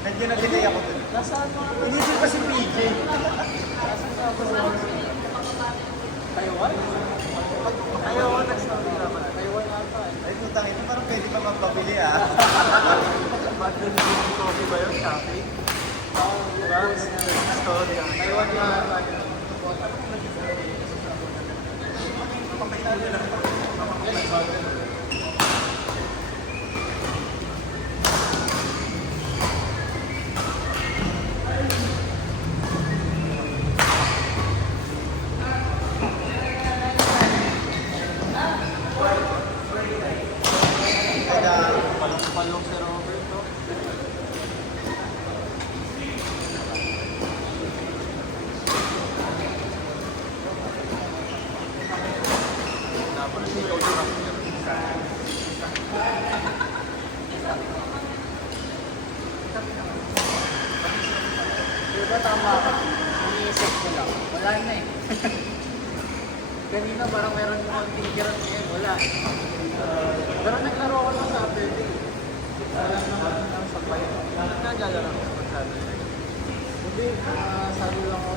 Nandiyan na delay ako dun. Inisip pa si PJ. Taiwan? Taiwan, nag-story naman. Taiwan ata. Ay, putang ito, parang pwede pa magpabili ah. Madden yung coffee ba yun? Cafe? Story ah. Taiwan nga ata. Palong si Robert, no? Dapat si Jojo na diba tama ka? Iniisip ko lang. Wala na eh. Kanina parang meron yung konting kirat ngayon. Wala. Pero naglaro ako ng Saturday. Alam naman ng sabay. Naglalaro ako ng Saturday. Hindi, sabi lang ako.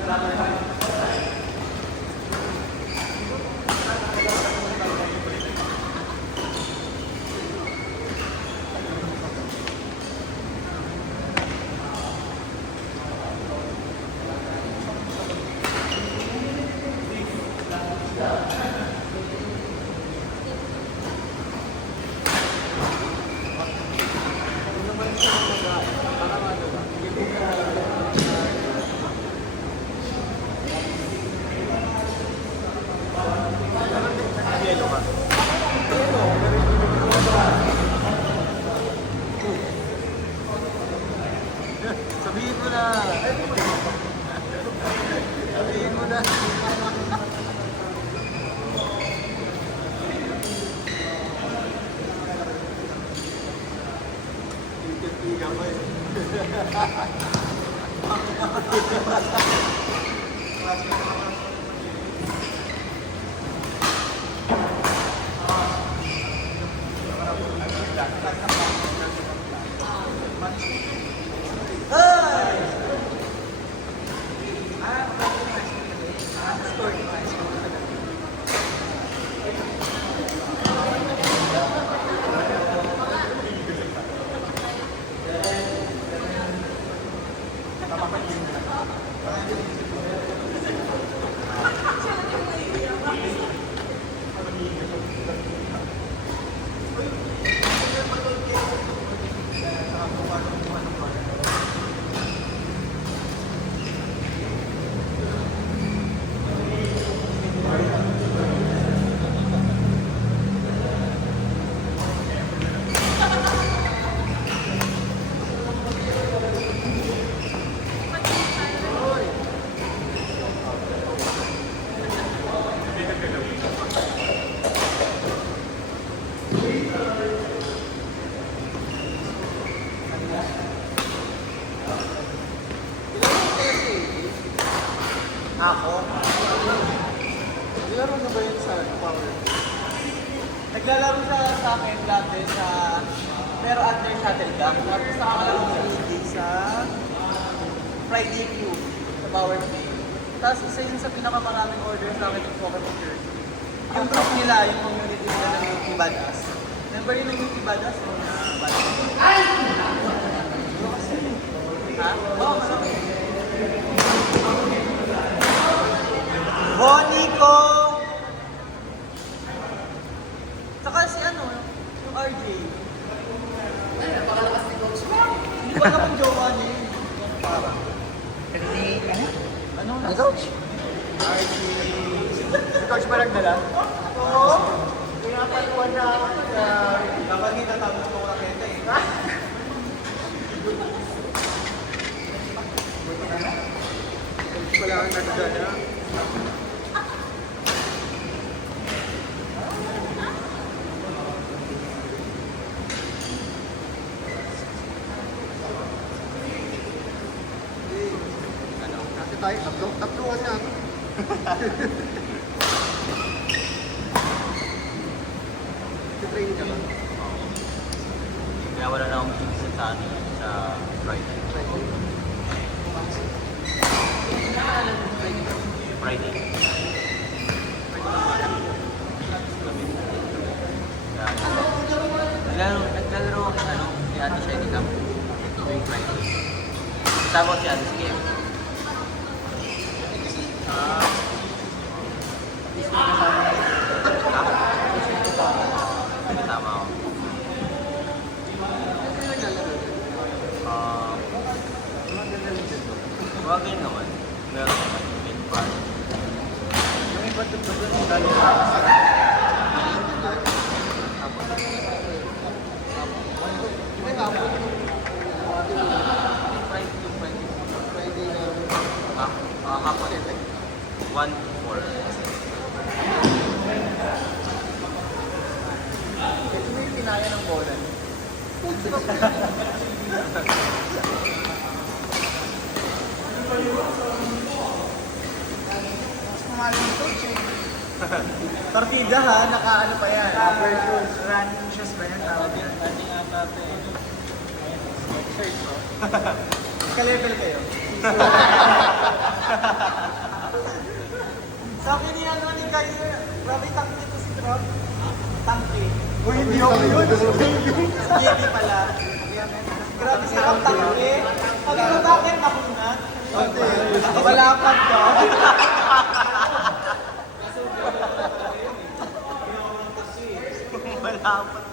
Sabihin mo na. Sabihin mo na. Tiga pa eh. Ako? Naglalaro na ba yun sa Power? Naglalaro siya sa akin dati sa... Pero under Shuttlecock. Tapos nakakalaro sa Ligi sa... Friday Q sa Power Play. Tapos isa yun sa pinakamaraming order sa akin ng Pokémon jersey. Yung group nila, yung community nila ng UP Badass. Remember yun ng UP Badass? Ay! Ha? Oo, sorry. Bonnie ko! Saka si Ganda. Ano? Kasi tayo, tatlo kasi ako. Training ka ba? Kaya wala na akong pinsan sa ano, sa Friday. Friday. Naglalaro ako ano, si Ate Shiny Camp tuwing Friday. Tawag si Ate, sige. Tama ako. Wagin naman. Meron naman. May pan. Yung iba doon ang galing sa Friday na Hapon. 1 to 4. ito may pinaya ng bola. Mas kumali yung coach eh. Partida ha, naka-ano pa yan. Upper shoes, running shoes ba yan? Tawag yan. Ka-level kayo. Sabi ni ano ni Kaiser, grabe tangki to si Rob. Tangki. Uy, hindi ako yun. JB pala. Grabe si Rob, tangki. Sabi ko, bakit nakunat? Malapad ka. Malapot.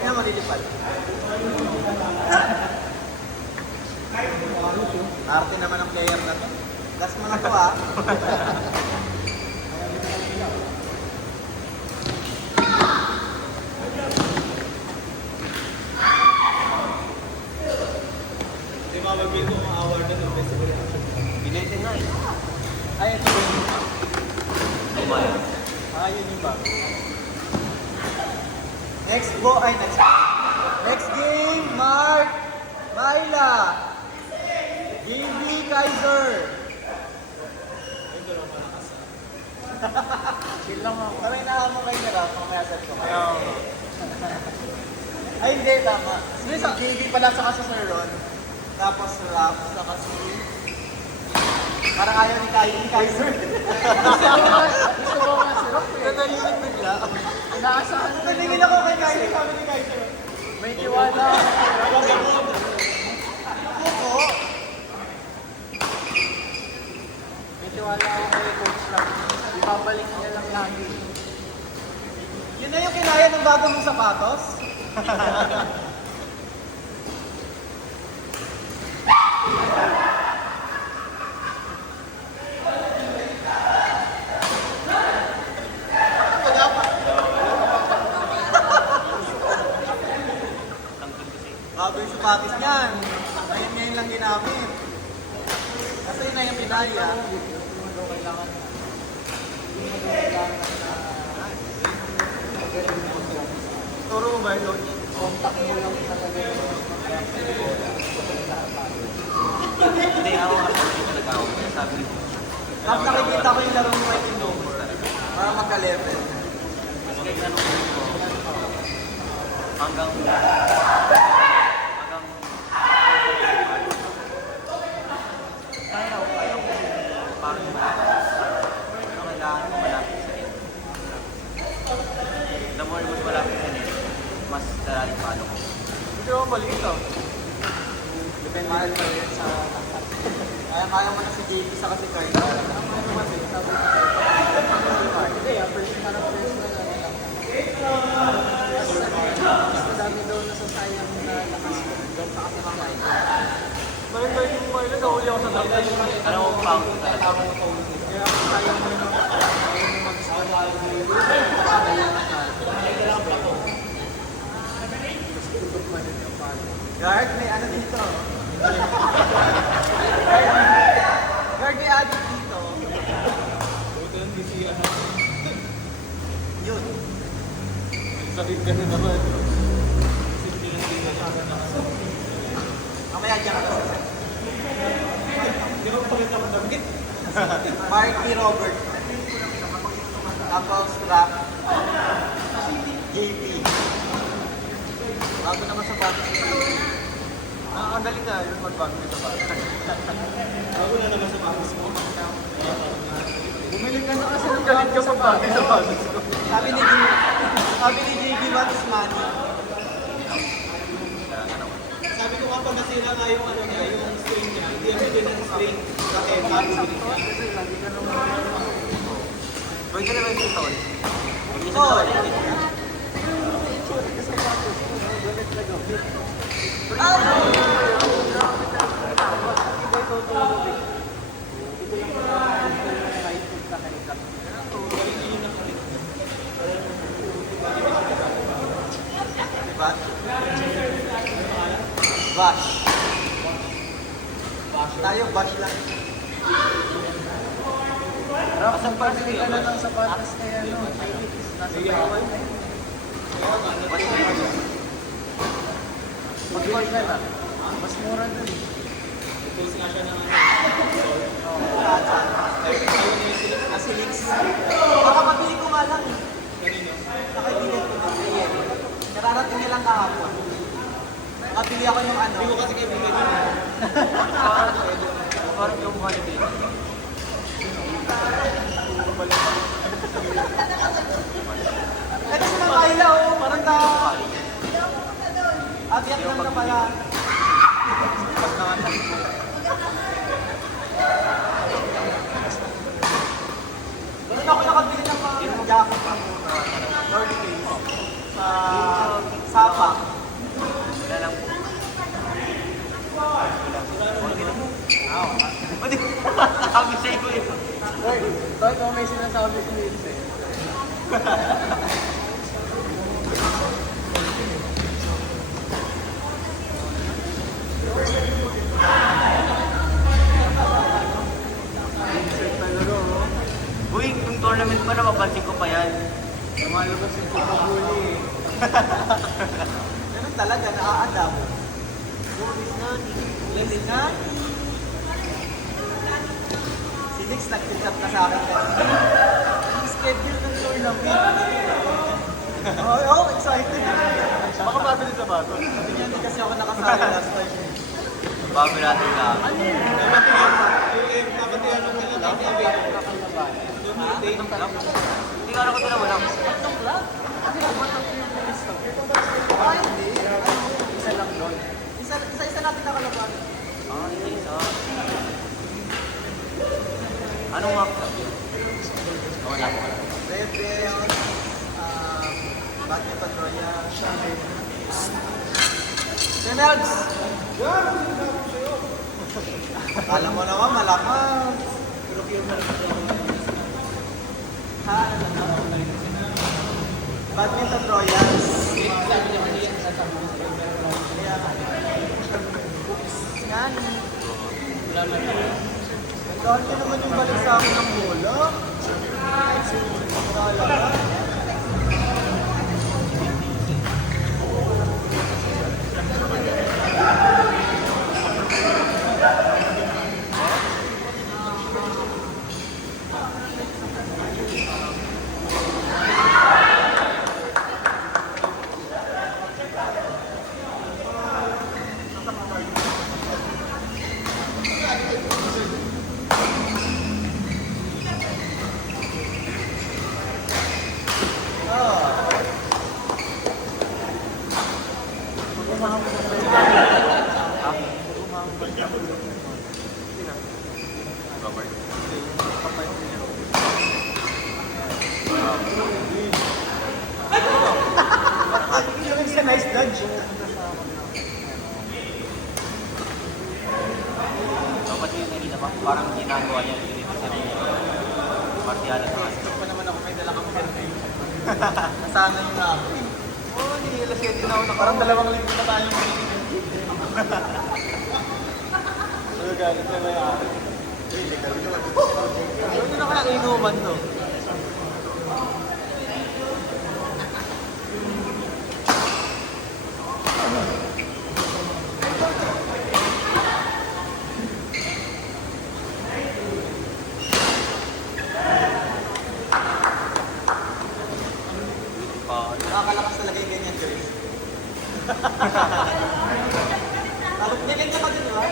Tingnan mo, lilipad. Arte naman ang player na to. Last mo na to ha. Binitin na eh. Ay, ito ba yun? Kumaya. Yun yung bago. Next next game, Mark Maila. JB Kaiser. Chill lang ako. Kami na mo kayo nila, mamaya set ko. Ay, hindi, tama. Sige, sa JB pala sa kasi Sir Ron. Tapos Rap, sa kasi... Parang ayaw ni Kaiser. Gusto ko nga si Rock eh. Natahimik bigla. Inaasahan ko Tumingin ako kay Kaiser, sabi ni Kaiser. may tiwala ako. Oo. May tiwala ako kay Coach Rock. Ibabalik niya lang lagi. Yun na yung kinaya ng bago mong sapatos? Bago yung sapatos niyan. Ngayon lang ginamit. Kasi yun na yung pinaya. Turo mo ba yun? Contact mo lang talaga. Hindi ako hindi ko nag-awag. Sabi ko. Tapos nakikita ko yung laro ni White Indo. Para magka-level. Mas kahit anong gawin ko. Hanggang kaya ko parang pero kailangan ko malapit sa end. The more mas malapit sa end, mas darating paano ko. Hindi mo maliit oh. Depende mahal pa rin sa... Kaya mo na si JP sa kasi Kyle. Ang mga naman eh, sabi ko. Hindi, first na lang first na lang. Mas madami daw nasasayang na lakas ko. Daw sa kasi mga ito. Bakit ba yung mga nahuli ako sa dami? Ano ko pang talaga? Kaya sayang mo yung ayaw mo mag-start. Gusto balik yung palo. Guard, may ano dito. Guard, may addict dito. Yun. Sakit ka na naman. Mamaya dyan ka kasi. Hindi mo pa rin ako damit. Marky Robert. Tapos Rock. JP. Bago naman sa bago. Ang galing na yung magbago sa bago. Bago na naman sa bago mo. Bumili ka na kasi ng Galing ka sa bago sa bago. Sabi ni JP What's Money? Sabi ko nga pag nasira nga yung ano niya, yung string niya, hindi yung bigyan ng string. Kasi bago Kasi lagi ka naman. Pwede ka naman yung tol. Oo. Gamit na gamit. Ah! Iba ito tulog eh. Ito yung mga right foot na kanita. Diba? Bash. Tayo bash lang. Kasi pabili ka na ng sapatos na yan, no? Felix, nasa Taiwan na yun. Mag-buy ka na. Mas mura dun. Tools nga siya ng Kasi leaks. Makakabili ko nga lang eh. kanino. Nakaibigan ko ng AM. Nararating niya lang kahapon. Nakabili ako ng ano. Hindi ko kasi kayo bigay mo. Parang yung mukha ni Baby. Ito si Mang Ayla oh. Parang na. Abiyak lang na pala. Doon ako nakabili ng mga jacket ng North Face. Sa Sapa. Wala lang po. Pwede ko sabi sa iyo eh. Tol, kung may sinasabi si Wills eh. Insert talaga, oh. Uy, yung tournament pa na, mapansin ko pa yan. Lumalabas yung pagkabuli eh. Ganun talaga, naa-adapt. Linis na. Si Nix nag-chat na sa akin kanina. Yung schedule ng tournament. Oh, excited. Baka mabili sa bago. Sabi niya, hindi kasi ako nakasali last time. Bago natin ka. Hindi ka na ko tinawala. Ah, hindi. Isa lang doon. Isa-isa natin nakalaban. Ah, hindi isa. Anong map? Wala ko. Rebels, Badminton Royal, Reynolds! Alam mo naman, malakas. Ha? Badminton Royals. Yan. Ganda naman yung balik sa akin ng bola. Talaga. Robert. It's a nice dodge. Dapat yung kanina pa, parang ginagawa niya yung dito sa partiyalan ng asin. Pa naman ako may dalang ang pera. Nasana nyo na ako. Oh, nila kasi hindi na ako Parang 2 linggo na tayong meeting. Ano galit na may ari? Hindi ka rin naman. Hindi na kaya inuman to. Nakakalakas talaga yung ganyan, guys. May ganyan ka din, di ba?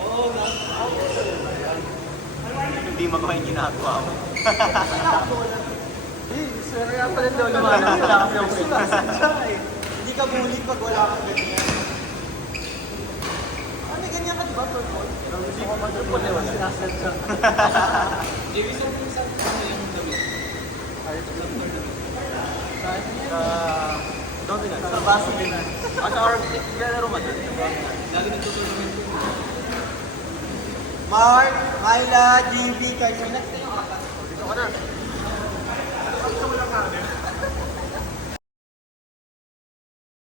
Oo, na. Hindi magawa yung ginagawa mo. Pero nga pala daw lumalang sila kasi ako Sinasadya eh. Hindi ka bulit pag wala kang ganyan. Ah, may ganyan ka, di ba, Purple? Pero gusto ko mag-report eh, wala sinasadya. Dominant. Sa baso din. At sa RB, naglalaro man doon. Lagi nagtutulungan ko. Mark, Myla, JB, Kaiser. Next na yung apat. Dito ka na.